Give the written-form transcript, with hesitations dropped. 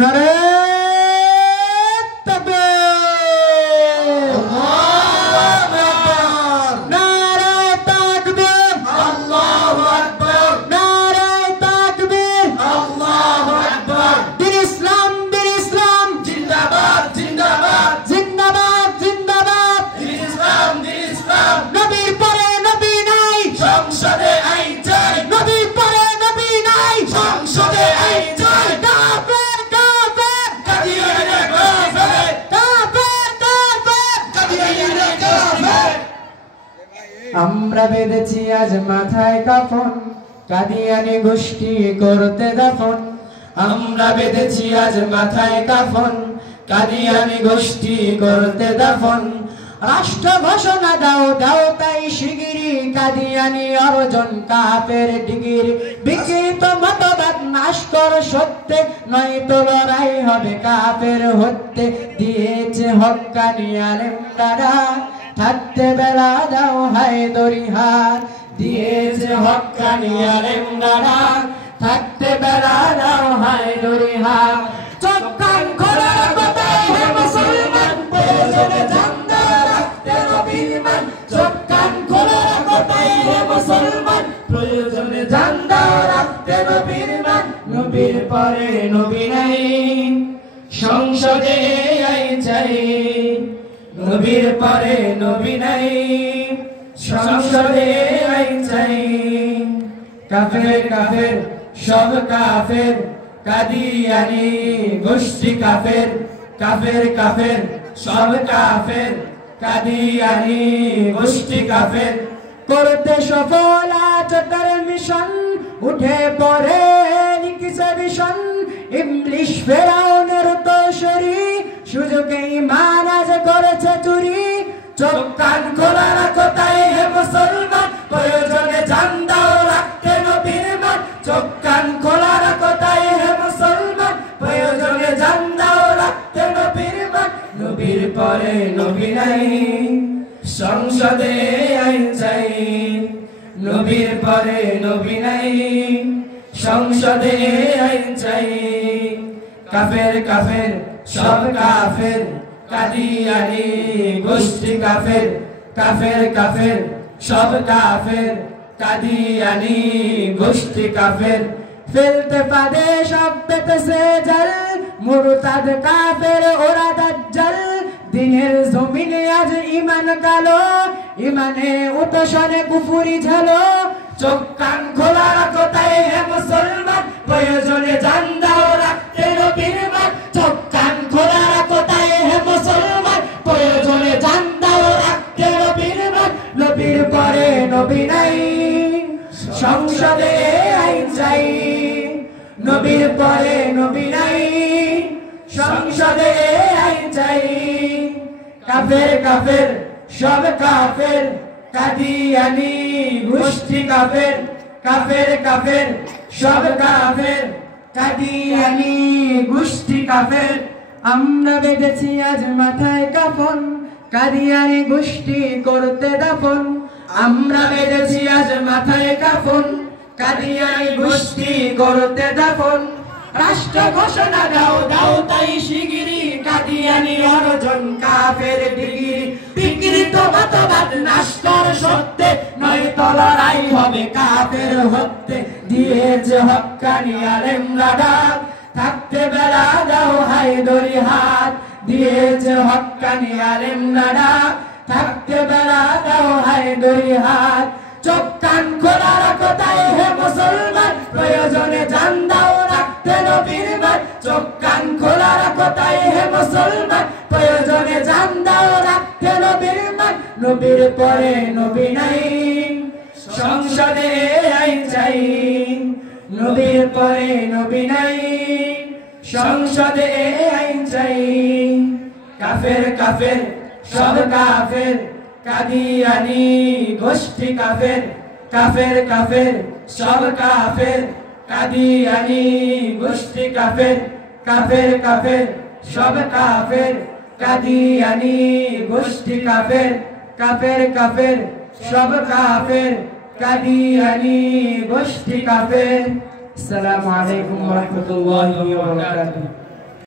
নারে আমরা বেঁধেছি আজ মাথায় কাফন, কাদিয়ানি গোষ্ঠী করতে দাফন। আমরা বেঁধেছি আজ মাথায় কাফন, কাদিয়ানি গোষ্ঠী করতে দাফন। রাষ্ট্র ঘোষণা দাও দাও তাই শিগগিরি, কাদিয়ানি অর্জন কাফের ডিগ্রি। বিকৃত মতবাদ নাশ কর সত্যে, নয়তো লড়াই হবে কাফের হত্যে। দিয়েছে হক্কানি আলেমরা, থাকতে বেলা দাও হায়দরি হাত। দিয়েছে হক্কানি আলেমরা, থাকতে বেলা দাও হায়দরি হাত। চোখ কান খোলা কোথায় হে মুসলমান, প্রয়োজনে জানদা রাখতে নবীর মান। চোখ কান খোলা কোথায় হে মুসলমান, প্রয়োজনে জানদা রাখতে নবীর মান। নবীর পরে নবী নাই, সংসদে আইন চাই। নবীর পরে নবী নাই, সংসদে আইন চাই। কাফের কাফের সব কাফের, কাদিয়ানি গোষ্ঠী কাফের। কাফের কাফের সব কাফের, কাদিয়ানি গোষ্ঠী কাফের। করতে সফল আজ তার মিশন, উঠে পড়ে লিখছে ভিশন। ইবলিশ ফেরাউনের দোসরি, সুযোগে ঈমান আজ করেছে চুরি। চোখ কান খোলা রাখো তাই হে মুসলমান, প্রয়োজনে জান দাও রাখতে নবীর মান। চোখ কান খোলা রাখো তাই হে মুসলমান, প্রয়োজনে জান দাও রাখতে নবীর মান। নবীর পরে নবী নাই, সংসদে আইন চাই। নবীর পরে নবী নাই, সংসদে আইন চাই। কাফের কাফের সব কাফের, কাদিয়ানি গোষ্ঠী কাফের। কাফের কাফের সব কাফের, কাদিয়ানি গোষ্ঠী কাফের। ফেলতে পারে সব পেতেছে জল, মুরতাদ কাফের ওরা দাজ্জাল। দিনের জমিনে আজ ঈমান কালো, ঈমানে উতসনে কুফরি ঝালো। চোখ কান খোলা রাখো তাই হে মুসলমান, প্রয়োজনে জান দাও রাখতে নবীর মান। চোখ কান খোলা রাখো তাই হে মুসলমান, প্রয়োজনে জান দাও রাখতে নবীর মান। নবীর পরে নবী নাই, সংসদে আইন চাই। নবীর পরে নবী নাই, সংসদে আইন চাই। কাফের কাফের সব কাফের, কাদিয়ানি গোষ্ঠী কাফের। কাফের কাফের সব কাফের, কাদিয়ানি গোষ্ঠী কাফের। আমরা বেঁধেছি আজ মাথায় কাফন, কাদিয়ানি গোষ্ঠী করতে দাফন। আমরা বেঁধেছি আজ মাথায় কাফন, কাদিয়ানি গোষ্ঠী করতে দাফন। রাষ্ট্র ঘোষণা দাও দাও তাই শিগগিরি, কাদিয়ানি অর্জন কাফের ডিগ্রি। বিকৃত মতবাদ নাশ কর সত্যে, নয়তো লড়াই হবে কাফের হত্যে। দিয়েছে হক্কানি আলেমরা ডাক, থাকতে বেলা দাও হায়দরি হাত। দিয়েছে হক্কানি আলেমরা ডাক, থাকতে বেলা দাও হায়দরি হাত। চোখ কান খোলা রাখো তাই হে মুসলমান, প্রয়োজনে জান দাও রাখতে নবীর মান। চোখ কান খোলা রাখো তাই হে মুসলমান, প্রয়োজনে জান দাও রাখতে নবীর মান। নবীর পরে নবী নাই, সংসদে আইন চাই। নবীর পরে নবী নাই, সংসদে আইন চাই। কাফের কাফের সব কাফের, কাদিয়ানি গোষ্ঠী কাফের। কাফের কাফের সব কাফের, কাদিয়ানি গোষ্ঠী কাফের। কাফের কাফের সব কাফের, কাদিয়ানি গোষ্ঠী কাফের। কাফের কাফের সব কাফের, কাদিয়ানি গোষ্ঠী কাফের। আসসালামু আলাইকুম ওয়া রাহমাতুল্লাহি ওয়া বারাকাতুহু।